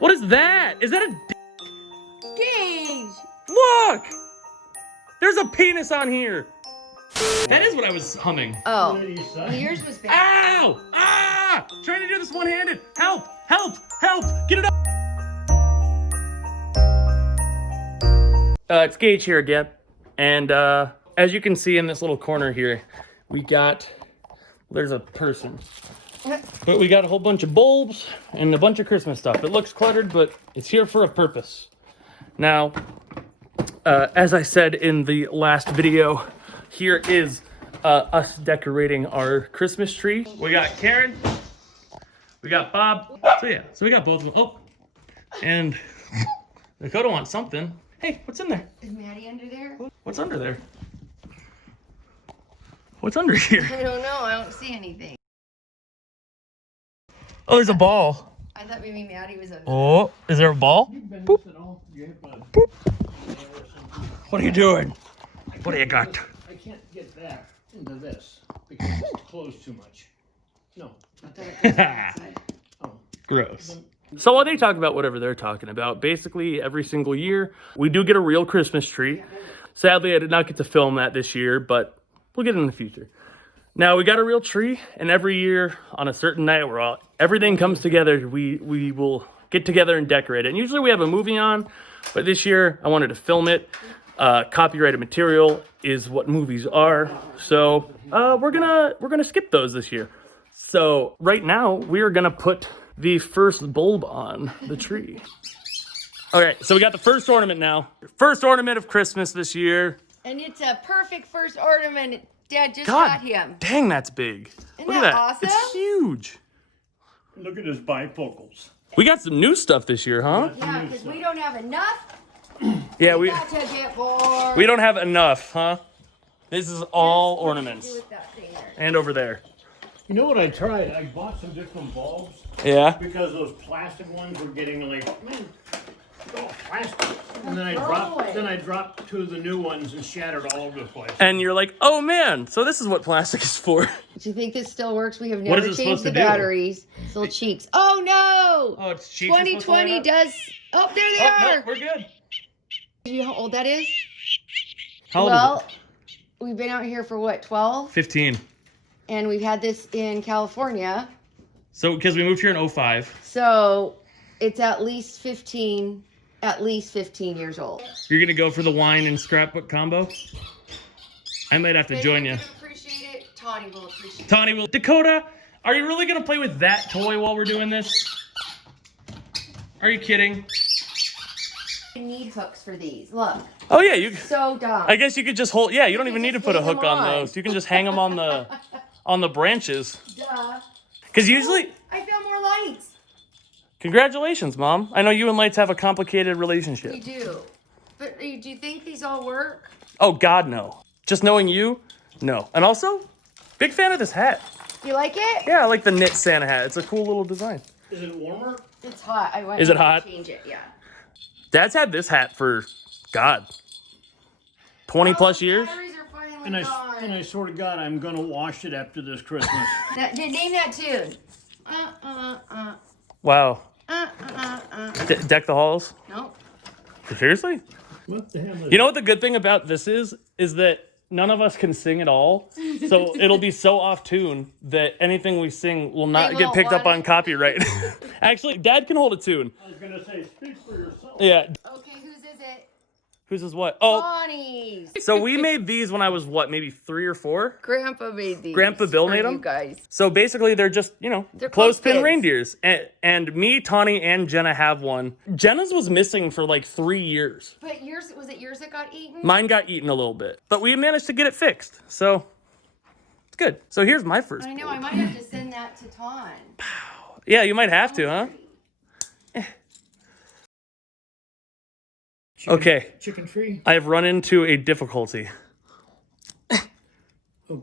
What is that? Is that a Gage! Look! There's a penis on here. That is what I was humming. Oh, yours was bad. Ow! Ah! Trying to do this one-handed. Help! Help! Help! Get it up! It's Gage here again. And as you can see in this little corner here, we got, there's a person. But we got a whole bunch of bulbs and a bunch of Christmas stuff. It looks cluttered, but it's here for a purpose. Now, as I said in the last video, here is us decorating our Christmas tree. We got Karen, we got Bob. So we got both of them. Oh, and Dakota wants something. Hey, what's in there? Is Maddie under there? What's under there? What's under here? I don't know. I don't see anything. Oh, there's a ball. I thought maybe Maddie was under Oh, is there a ball? Boop. Boop. What are you doing? What do you got? I can't get back into this because it's closed too much. No. Oh. Gross. So while they talk about whatever they're talking about, basically every single year we do get a real Christmas tree. Sadly, I did not get to film that this year, but we'll get it in the future. Now we got a real tree, and every year on a certain night where everything comes together, we will get together and decorate it. And usually we have a movie on, but this year I wanted to film it. Copyrighted material is what movies are, so we're gonna skip those this year. So right now we are gonna put the first bulb on the tree. Okay, so we got the first ornament now. First ornament of Christmas this year. And it's a perfect first ornament. Dad just God, got him. dang, that's big. Isn't Look at that that. awesome? It's huge. Look at his bifocals. We got some new stuff this year, huh? Yeah, because we don't have enough. Yeah, we Got to get more. don't have enough, huh? This is all What do you ornaments. do with that thing there? And over there. You know what I tried? I bought some different bulbs Yeah. because those plastic ones were getting like, man, it's all plastic. And then I dropped two of the new ones and shattered all over the place. And you're like, oh man, so this is what plastic is for. Do you think this still works? We have What never is it supposed changed the to do? batteries. Still cheeks. Oh no! Oh, it's cheeks. 2020 does. Oh, there they Oh, are. no, we're good. Do you know how old that is? How old Well, is it? we've been out here for what, 12? 15. And we've had this in California. So, because we moved here in 05. So it's at least 15 years old. You're gonna go for the wine and scrapbook combo? I might have to join you. Appreciate it. Tawnie will appreciate it. Tawnie will. Dakota, are you really gonna play with that toy while we're doing this? Are you kidding? You need hooks for these. Look. Oh yeah, you. So dumb. I guess you could just hold. Yeah, you don't even need to put a hang them hook on on. those. You can just hang them on the branches. Duh. Because usually, I found more lights. congratulations, Mom. I know you and lights have a complicated We relationship. do. But do you think these all work? Oh God, no. Just knowing you, no. And also, big fan of this hat. You like it? Yeah, I like the knit Santa hat. It's a cool little design. Is it warmer? It's hot. I went Is it to hot? change it, yeah. Dad's had this hat for, God, 20 plus years. Batteries are finally And gone. I swear to God, I'm gonna wash it after this Christmas. Name that tune. Wow. Deck the halls? Nope. Seriously? What the hell is You know what the good thing about this is that none of us can sing at all. So it'll be so off tune that anything we sing will not They get won't picked up want on it. copyright. Actually, Dad can hold a tune. I was gonna say, speak for yourself. Yeah. Okay, whose is it? Whose is what? Oh, Bonnie's. so we made these when I was what, maybe 3 or 4? Grandpa made these. Grandpa Bill for made you them? guys. So basically, they're just, They're clothespin clothespins. reindeers. And me, Tawnie, and Jenna have one. Jenna's was missing for like 3 years. But yours, was it yours that got eaten? Mine got eaten a little bit, but we managed to get it fixed. So it's good. So here's my first. I know, bulb. I might have to send that to Ton. Yeah, you might have to, huh? Okay, Chicken free? I have run into a difficulty.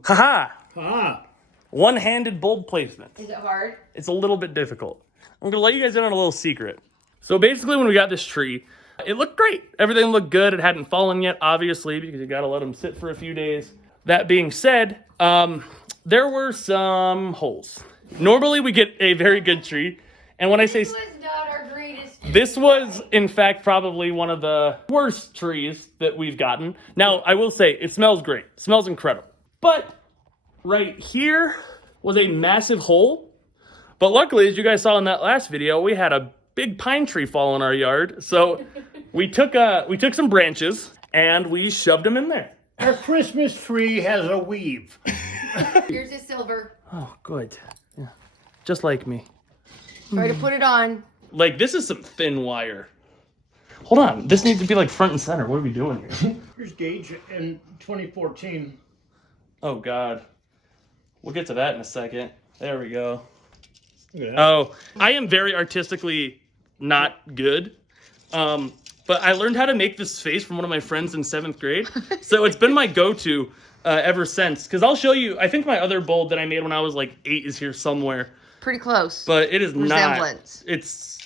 Haha! Ah, One-handed bulb placement. Is it hard? It's a little bit difficult. I'm gonna let you guys in on a little secret. So basically when we got this tree, it looked great. Everything looked good. It hadn't fallen yet, obviously, because you gotta let them sit for a few days. That being said, there were some holes. Normally we get a very good tree. And when I say, This was not our greatest This was, in fact, probably one of the worst trees that we've gotten. Now, I will say, it smells great. It smells incredible. But right here was a massive hole. But luckily, as you guys saw in that last video, we had a big pine tree fall in our yard. So we took some branches and we shoved them in there. Our Christmas tree has a weave. Here's a silver. Oh, good. Yeah. Just like me. Try to put it on. Like, this is some thin wire. Hold on. This needs to be, like, front and center. What are we doing here? Here's Gage in 2014. Oh, God. We'll get to that in a second. There we go. Look at that. Oh, I am very artistically not good. But I learned how to make this face from one of my friends in 7th grade. So it's been my go-to ever since. Because I'll show you, I think my other bulb that I made when I was like 8 is here somewhere. Pretty close. But it is Resemblance. not.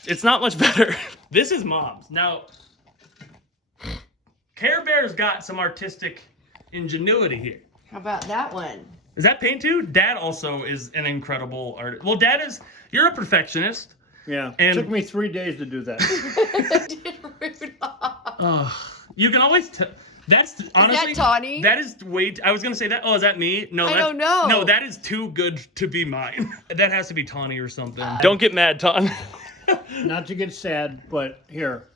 It's not much better. This is Mom's. Now, Care Bear's got some artistic ingenuity here. How about that one? Is that paint too? Dad also is an incredible artist. Well, Dad is, you're a perfectionist. Yeah, And- took me 3 days to do that. Did Rudolph. You can always tell. That's honestly. Tawnie? That is way. I was gonna say that. Oh, is that me? No, I that's, don't know. No, that is too good to be mine. That has to be Tawnie or something. Don't get mad, Ton. Not to get sad, but here.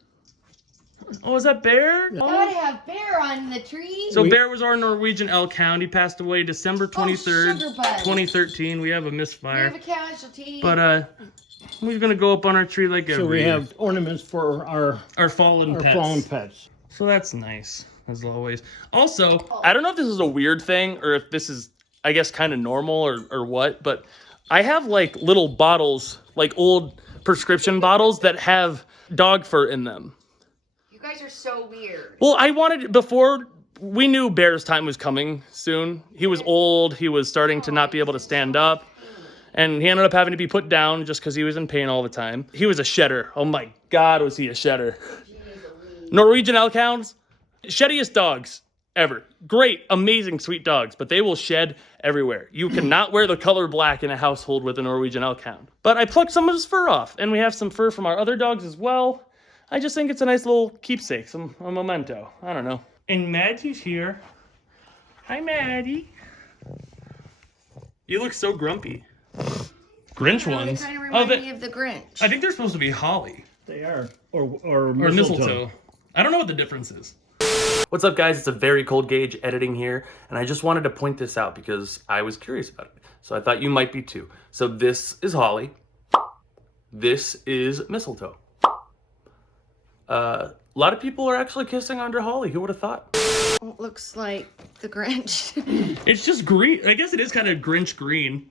Oh, is that Bear? Gotta have bear on the tree. So Bear was our Norwegian elk hound. He passed away December 23rd, sugar bugs. 2013. We have a We misfire. have a casualty. But we're gonna go up on our tree like every So we year. have ornaments for our fallen pets. fallen pets. So that's nice, as always. Also, I don't know if this is a weird thing or if this is, I guess, kind of normal or what, but I have like little bottles, like old prescription bottles that have dog fur in them. You guys are so weird. Well, I wanted, before we knew Bear's time was coming soon. He was old. He was starting to not be able to stand up. And he ended up having to be put down just because he was in pain all the time. He was a shedder. Oh my God, was he a shedder. Norwegian elk hounds, sheddiest dogs ever. Great, amazing, sweet dogs, but they will shed everywhere. You cannot wear the color black in a household with a Norwegian elk hound. But I plucked some of his fur off, and we have some fur from our other dogs as well. I just think it's a nice little keepsake, a memento. I don't know. And Maddie's here. Hi, Maddie. You look so grumpy. Grinch ones. They kind of remind me of the Grinch. I think they're supposed to be holly. They are. Or Mistletoe. I don't know what the difference is. What's up, guys? It's a very cold Gage editing here, and I just wanted to point this out because I was curious about it. So I thought you might be too. So this is holly. This is mistletoe. A lot of people are actually kissing under holly. Who would have thought? It looks like the Grinch. It's just green. I guess it is kind of Grinch green.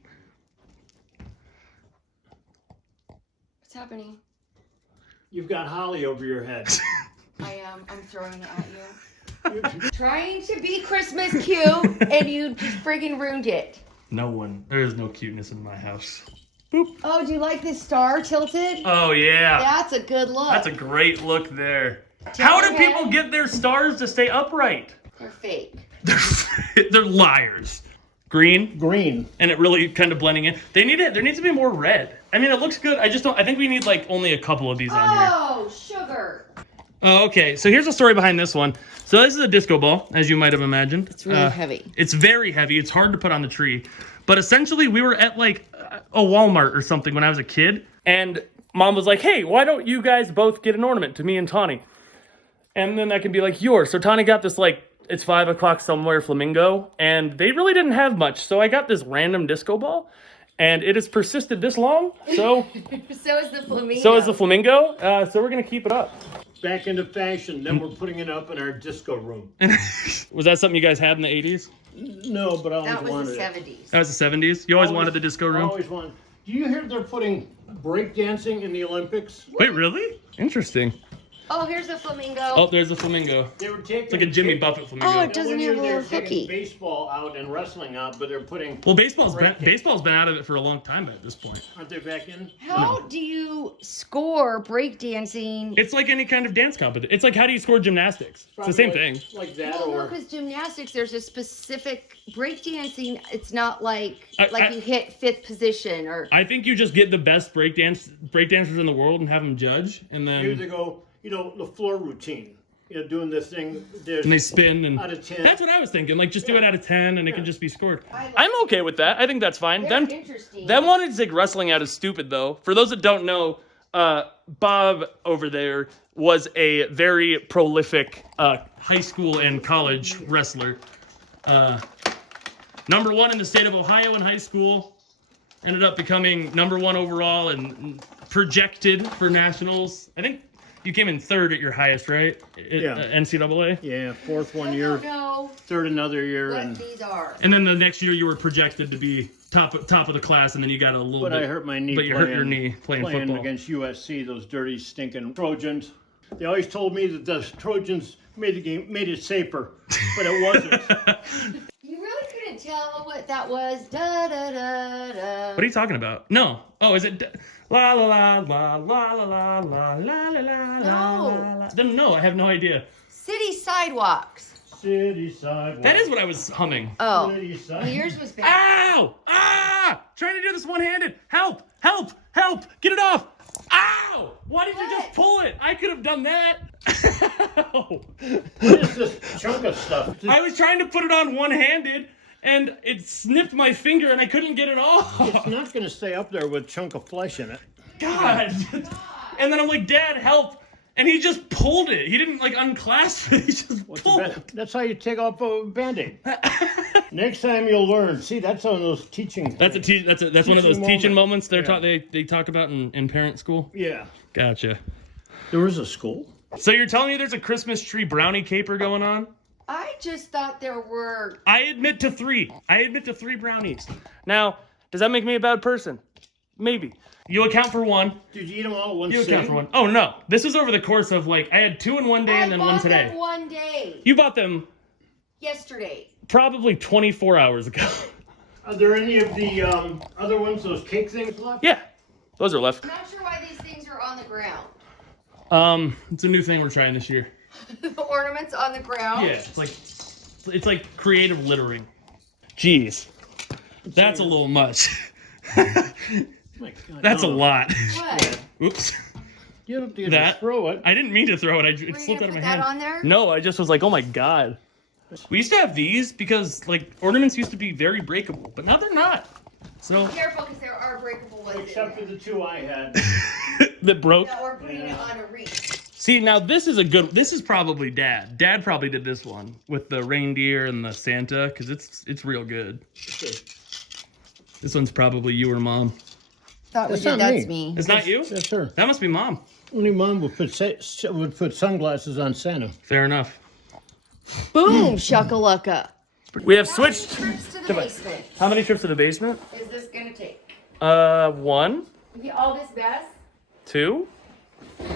What's happening? You've got holly over your head. I am. I'm throwing it at you. Trying to be Christmas cute, and you just friggin' ruined it. No one. There is no cuteness in my house. Boop. Oh, do you like this star tilted? Oh, yeah. That's a good look. That's a great look there. Tilt How do your people head. get their stars to stay upright? They're fake. They're liars. Green, Green. and it really kind of blending in. There needs to be more red. I mean, it looks good. I think we need like only a couple of these on here. Oh, sugar. Oh, okay. So here's the story behind this one. So this is a disco ball, as you might have imagined. It's really heavy. It's very heavy. It's hard to put on the tree. But essentially, we were at like a Walmart or something when I was a kid. And Mom was like, hey, why don't you guys both get an ornament to me and Tawnie? And then I can be like, yours. So Tawnie got this like, it's 5 o'clock somewhere flamingo. And they really didn't have much. So I got this random disco ball. And it has persisted this long. So, So is the flamingo. so is the flamingo. So we're going to keep it up. Back into fashion. Then we're putting it up in our disco room. Was that something you guys had in the 80s? No, but I always That was wanted the it. 70s. That was the 70s? You always wanted the disco I room? always wanted. Do you hear they're putting breakdancing in the Olympics? Wait, really? Interesting. Oh, here's a flamingo. Oh, there's a flamingo. They were taking. It's like a Jimmy Buffett flamingo. Oh, it doesn't One have year a they were little taking hooky. baseball out and wrestling out, but they're putting. Well, baseball's been out of it for a long time at this point. Aren't they back in? How do you score breakdancing? It's like any kind of dance competition. It's like how do you score gymnastics? It's the same thing. Like that, Well, no, or because gymnastics, there's a specific breakdancing. It's not like I- you hit fifth position or. I think you just get the best breakdancers in the world and have them judge, and maybe they then go, the floor routine. Doing this thing. and they spin and out of 10. that's what I was thinking. Like just do it out of 10 and it Yeah. can just be scored. I like I'm okay with that. I think that's fine. They're Them interesting. wanting to take wrestling out is stupid though. For those that don't know, Bob over there was a very prolific high school and college wrestler. Number 1 in the state of Ohio in high school. Ended up becoming number 1 overall and projected for nationals. I think you came in 3rd at your highest, right? Yeah. NCAA. Yeah, fourth one I year, don't know 3rd another year, what and these are. And then the next year you were projected to be top of the class, and then you got a little but bit. I hurt my knee. But you hurt your knee playing football. against USC. Those dirty, stinking Trojans. They always told me that the Trojans made it safer, but it wasn't. You really couldn't tell what that was. Da da da da. What are you talking about? No. Oh, is it la la la la la la la la la la la? No. Then no, I have no idea. City sidewalks. City sidewalk. That is what I was humming. Oh, City well, sidewalk. yours was bad. Ow! Ah! Trying to do this one-handed. Help! Help! Help! Get it off! Ow! Why did you just What? pull it? I could have done that. Ow. What is this chunk of stuff? I was trying to put it on one-handed, and it snipped my finger, and I couldn't get it off. It's not going to stay up there with a chunk of flesh in it. God. And then I'm like, Dad, help. And he just pulled it. He didn't like unclasp it. He just pulled it. That's how you take off a Band-Aid. Next time you'll learn. See, that's one of those teaching. That's that's one of those Teaching teaching moments moment. they talk about in parent school. Yeah. Gotcha. There was a school. So you're telling me there's a Christmas tree brownie caper going on? I just thought there were. I admit to 3. I admit to 3 brownies. Now, does that make me a bad person? Maybe. You account for 1. Did you eat them all at one You sitting? account for 1. Oh no. This is over the course of like I had 2 in one day and then 1 today. I bought them one day. You bought them Yesterday. probably 24 hours ago. Are there any of the other ones, those cake things left? Yeah. Those are left. I'm not sure why these things are on the ground. It's a new thing we're trying this year. The ornaments on the ground. Yeah, it's like creative littering. Jeez. That's a little much. My God, That's a no. lot. What? Oops. You don't have to That- throw it. I didn't mean to throw it. Were It you slipped gonna out of my put hand. that on there? No, I just was like, oh my God. We used to have these because like ornaments used to be very breakable, but now they're not. So Careful, because there are breakable ones in Except for there. the 2 I had. that broke. That we're putting it on a wreath. See, now this is probably Dad. Dad probably did this one with the reindeer and the Santa because it's real good. This one's probably you or Mom. Thought That's we did. not That's me. me. It's not you? Yes, sir. That must be Mom. Only Mom would put sunglasses on Santa. Fair enough. Boom, shakalaka. We have How many switched. trips to the basement How many trips to the basement? is this gonna take? 1, All this mess? 2.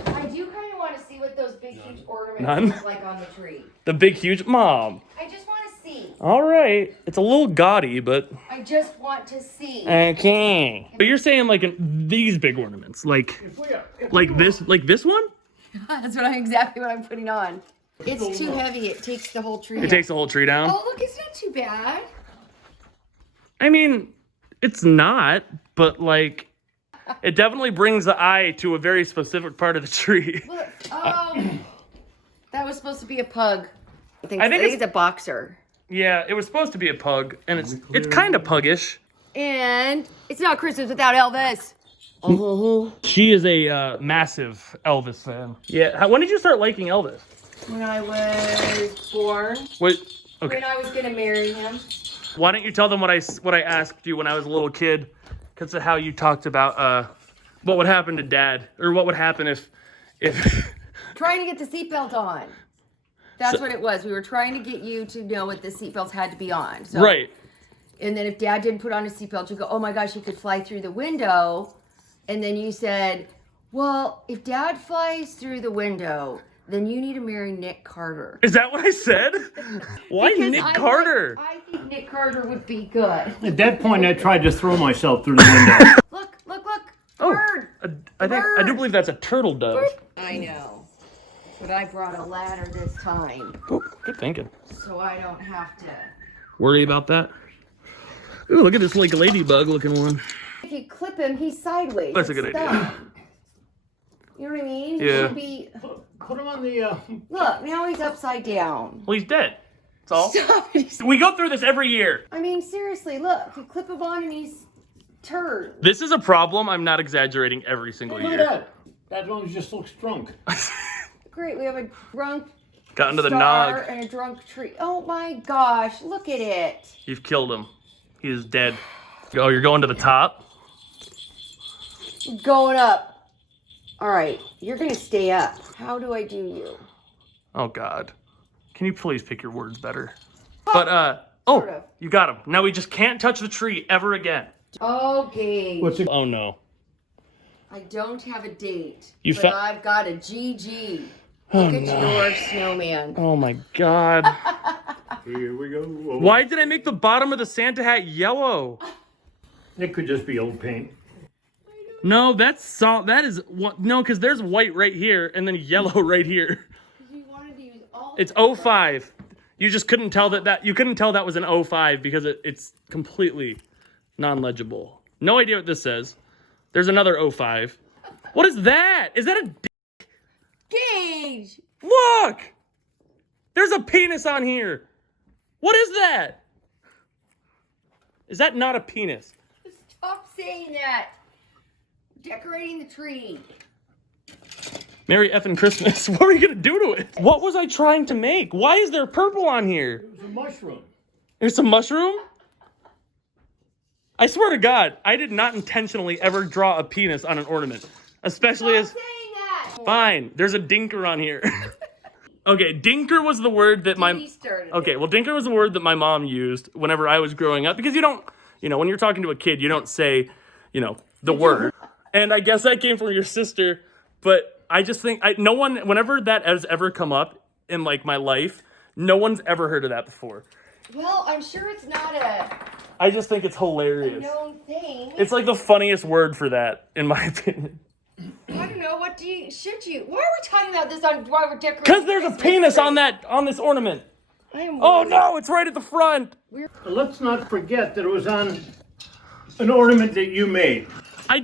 I do kind of want to see what those big, huge ornaments None. look like on the tree. The big, huge Mom. I just want to see. All right. It's a little gaudy, but I just want to see. okay. But you're saying like these big ornaments, like this one? That's exactly what I'm putting on. It's too heavy. It takes the whole tree. It takes the whole tree down. Oh, look, it's not too bad. I mean, it's not, but like, it definitely brings the eye to a very specific part of the tree. Look. Oh, that was supposed to be a pug. I think I think it's a boxer. Yeah, it was supposed to be a pug, and it's kind of puggish. And it's not Christmas without Elvis. Oh. She is a massive Elvis fan. Yeah. When did you start liking Elvis? When I was born. Wait. Okay. When I was gonna marry him. Why don't you tell them what I asked you when I was a little kid? Because of how you talked about what would happen to Dad, or what would happen if Trying to get the seatbelt on. That's So- what it was. We were trying to get you to know what the seatbelts had to be on. So, right. And then if Dad didn't put on a seatbelt, you go, oh my gosh, he could fly through the window. And then you said, Well, if Dad flies through the window, then you need to marry Nick Carter. Is that what I said? Why Because Nick Carter? I think Nick Carter would be good. At that point, I tried to throw myself through the window. Look, look, look. Oh, Bird. I do believe that's a turtle dove. I know. But I brought a ladder this time. Oh, good thinking. So I don't have to. Worry about that? Ooh, look at this like ladybug looking one. If you clip him, he's sideways. That's a It's good stuck. idea. You know what I mean? Yeah. He'll be... Put him on the. Look, now he's upside down. Well, he's dead. That's all. Stop it. We go through this every year. I mean, seriously, look. You clip him on and he's turned. This is a problem. I'm not exaggerating every single Look year. at that. That one just looks drunk. Great, we have a drunk Got into the star nog. and a drunk tree. Oh my gosh, look at it. You've killed him. He is dead. Oh, you're going to the top? Going up. All right, you're gonna stay up. How do I do you? Oh, God. Can you please pick your words better? But, oh, Sort of. you got him. Now we just can't touch the tree ever again. Okay. What's it? Oh, no. I don't have a date, You but fa- I've got a GG. Oh, Look at no. your snowman. Oh, my God. Here we go. Whoa. Why did I make the bottom of the Santa hat yellow? It could just be old paint. No, that is what. No, because there's white right here and then yellow right here. You wanted to use all. It's 05. You just couldn't tell you couldn't tell that was an 05 because it's completely non-legible. No idea what this says. There's another 05. What is that? Is that a Gage. look? There's a penis on here. What is that? Is that not a penis? Stop saying that. Decorating the tree. Merry effing Christmas. What are you gonna do to it? What was I trying to make? Why is there purple on here? It was a mushroom. There's some mushroom? I swear to God, I did not intentionally ever draw a penis on an ornament. Especially Stop as... saying that. Fine, there's a dinker on here. Okay, dinker was the word that He started Okay, it. well, dinker was the word that my mom used whenever I was growing up. Because you don't, when you're talking to a kid, you don't say, the word. And I guess that came from your sister. But I just think, no one, whenever that has ever come up in, my life, no one's ever heard of that before. Well, I'm sure it's not a I just think it's hilarious. known thing. It's the funniest word for that, in my opinion. I don't know. What should you? Why are we talking about this on why we're decorating? Because there's a Christmas penis tree? on this ornament. I am Oh worried. no, it's right at the front. Let's not forget that it was on an ornament that you made. I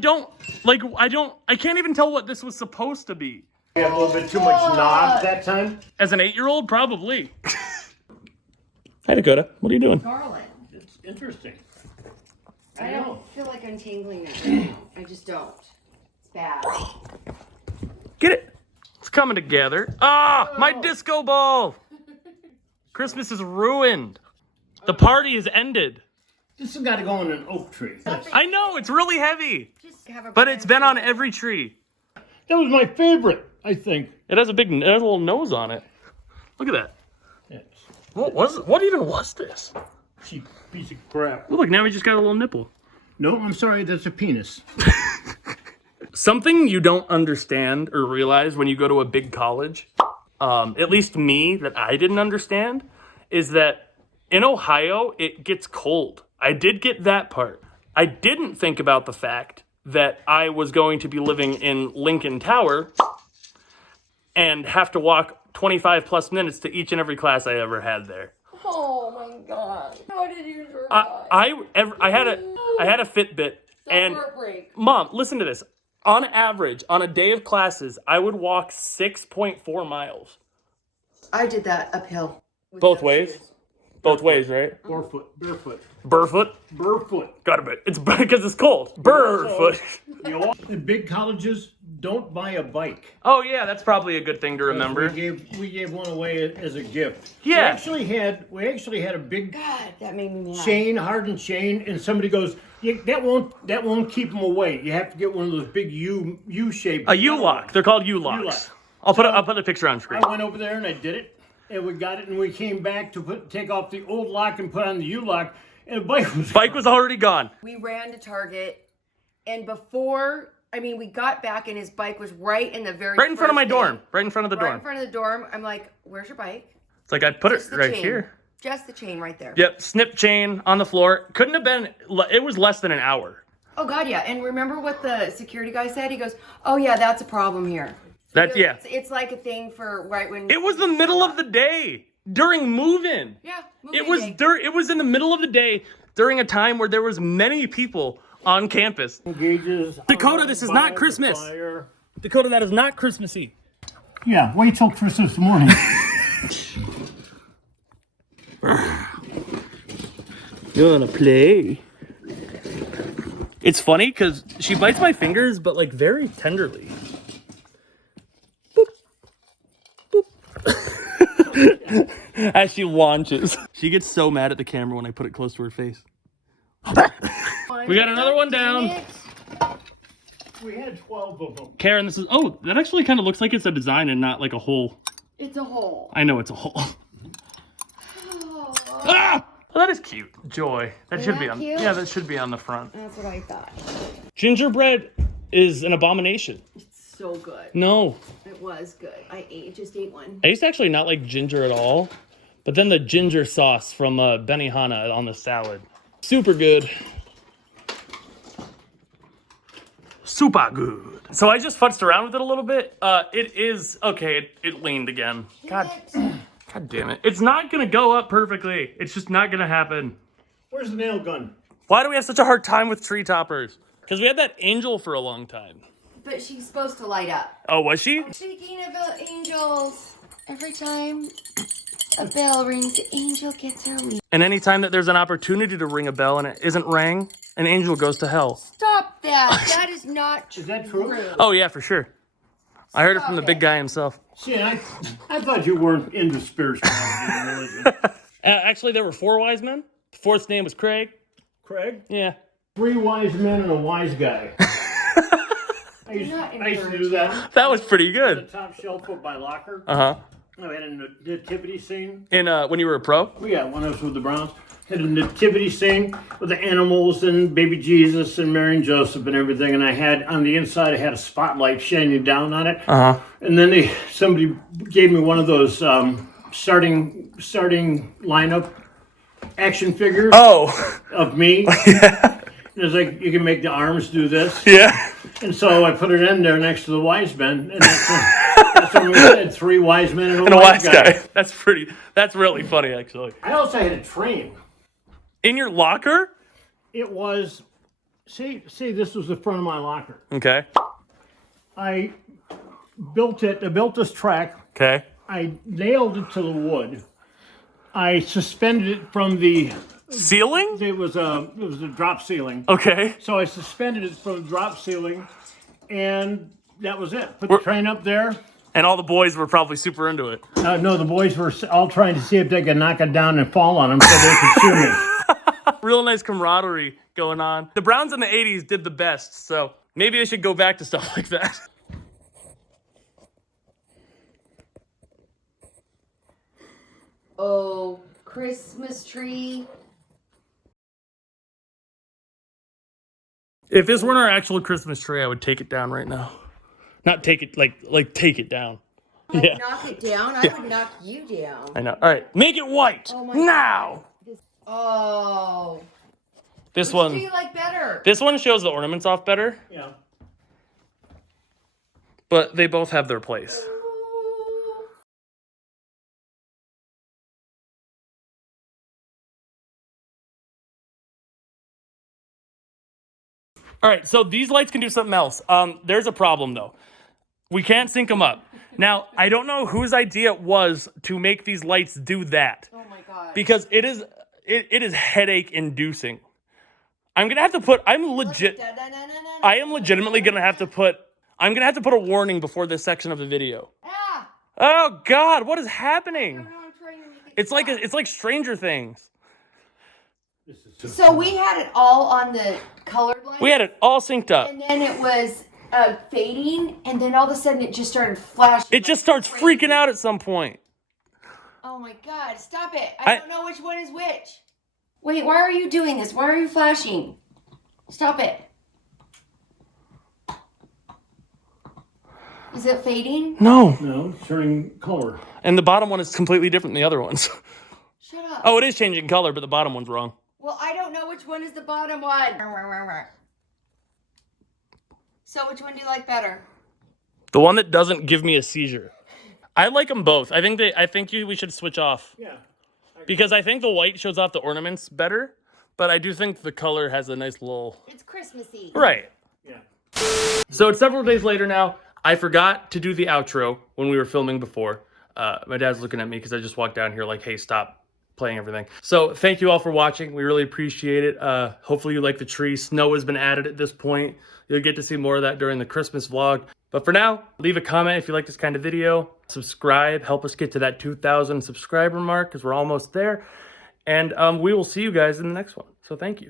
can't even tell what this was supposed to be. You had a little bit too much knob that time. As an 8-year-old, probably. Hi, Dakota. What are you doing? Garland. It's interesting. I know. don't feel like untangling that right now. I just don't. It's bad. Get it. It's coming together. Ah, my disco ball. Christmas is ruined. The party is ended. This has got to go on an oak tree. That I know, it's really heavy. Just have a But it's been on branch. every tree. was my favorite, I think. It has a little nose on it. Look at that. What even was this? Cheap piece of crap. Oh, look, now we just got a little nipple. No, I'm sorry, that's a penis. Something you don't understand or realize when you go to a big college, at least me, that I didn't understand, is that in Ohio, it gets cold. I did get that part. I didn't think about the fact that I was going to be living in Lincoln Tower and have to walk 25 plus minutes to each and every class I ever had there. Oh my god! How did you survive? I had a Fitbit, and Heartbreak. Mom, listen to this. On average, on a day of classes, I would walk 6.4 miles. I did that uphill. with Both no ways? shoes. Both ways, right? Barefoot. Barefoot? Barefoot. Got a bit. It's because it's cold. Barefoot. In big colleges, don't buy a bike. Oh yeah, that's probably a good thing to remember. We gave one away as a gift. Yeah. We actually had a big God, that made me mad. chain, hardened chain, and somebody goes, yeah, that won't keep them away. You have to get one of those big U-shaped. A U-lock. They're called U-locks. U-lock. I'll put a picture on screen. I went over there and I did it, and we got it, and we came back to take off the old lock and put on the U-lock, and the bike was Bike was already gone. We ran to Target, and before I mean, we got back and his bike was right in the very Right in front of my first dorm. day. Right in front of the Right dorm. in front of the dorm. I'm like, where's your bike? It's like I put Just it the right chain. here. Just the chain right there. Yep, snip chain on the floor. Couldn't have been, it was less than an hour. Oh, God, yeah. And remember what the security guy said? He goes, oh, yeah, that's a problem here. That, yeah. It's like a thing for right when... It was the middle of the day during move-in. Yeah, It was in the middle of the day during a time where there was many people on campus. Gage's Dakota, this is not Christmas. Dakota, that is not Christmassy. Yeah, wait till Christmas morning. You wanna play? It's funny because she bites my fingers, but like very tenderly. Boop. Boop. As she launches. She gets so mad at the camera when I put it close to her face. We got another one down. We had 12 of them. Karen, this is, oh, that actually kind of looks like it's a design and not like a hole. It's a hole. I know it's a hole. Oh. Ah! Well, that is cute. Joy. That should be on. Cute? Yeah, that should be on the front. That's what I thought. Gingerbread is an abomination. It's so good. No. It was good. I just ate one. I used to actually not like ginger at all, but then the ginger sauce from Benihana on the salad. Super good. Super good. So I just futzed around with it a little bit. It is, okay, it leaned again. God damn it. It's not gonna go up perfectly. It's just not gonna happen. Where's the nail gun? Why do we have such a hard time with tree toppers? Because we had that angel for a long time. But she's supposed to light up. Oh, was she? Speaking of angels, every time a bell rings, the angel gets her wings. And anytime that there's an opportunity to ring a bell and it isn't rang, an angel goes to hell. Stop that. That is not true. Is that true? Oh, yeah, for sure. I heard it from the big guy himself. See, I thought you weren't into spirituality and religion. Actually, there were 4 wise men. The fourth's name was Craig. Craig? Yeah. 3 wise men and a wise guy. I used to do that. That was pretty The good. top shelf of my locker. Uh-huh. I had a nativity scene. And when you were a pro? Yeah, when I was with the Browns. Had a nativity scene with the animals and baby Jesus and Mary and Joseph and everything. And I had, on the inside, I had a spotlight shining down on it. Uh-huh. And then somebody gave me one of those starting lineup action figures of me. Yeah. And it's like, you can make the arms do this. Yeah. And so I put it in there next to the wise men. And that's when we said 3 wise men and a wise guy. That's really funny, actually. I also had a train. In your locker? It was, see, this was the front of my locker. Okay. I built this track. Okay. I nailed it to the wood. I suspended it from the Ceiling? It was a drop ceiling. Okay. So I suspended it from the drop ceiling, and that was it. Put the train up there. And all the boys were probably super into it. No, the boys were all trying to see if they could knock it down and fall on them so they could shoot me. Real nice camaraderie going on. The Browns in the 80s did the best, so maybe they should go back to stuff like that. Oh, Christmas tree. If this weren't our actual Christmas tree, I would take it down right now. Not take it, like take it down. I'd knock it down. I would knock you down. I know. All right, make it white now. Oh. This Which one. do you like better? This one shows the ornaments off better, Yeah. but they both have their place. All right, so these lights can do something else. There's a problem though. We can't sync them up. Now, I don't know whose idea it was to make these lights do that. Oh my god. Because it is headache inducing. I'm gonna have to put. I am legitimately gonna have to put. I'm gonna have to put a warning before this section of the video. Ah! Oh God, what is happening? I'm trying to make it It's like stop. it's like Stranger Things. So we had it all on the colored light. We had it all synced up. And then it was fading, and then all of a sudden it just started flashing. It just starts freaking out at some point. Oh my god, stop it. I don't know which one is which. Wait, why are you doing this? Why are you flashing? Stop it. Is it fading? No. No, it's turning color. And the bottom one is completely different than the other ones. Shut up. Oh, it is changing color, but the bottom one's wrong. Well, I don't know which one is the bottom one. So which one do you like better? The one that doesn't give me a seizure. I like them both. I think we should switch off. Yeah. Because I think the white shows off the ornaments better, but I do think the color has a nice little... It's Christmassy. Right. Yeah. So it's several days later now. I forgot to do the outro when we were filming before. My dad's looking at me because I just walked down here like, hey, stop playing everything. So thank you all for watching. We really appreciate it. Hopefully you like the tree. Snow has been added at this point. You'll get to see more of that during the Christmas vlog. But for now, leave a comment if you like this kind of video. Subscribe. Help us get to that 2,000 subscriber mark because we're almost there. And we will see you guys in the next one. So thank you.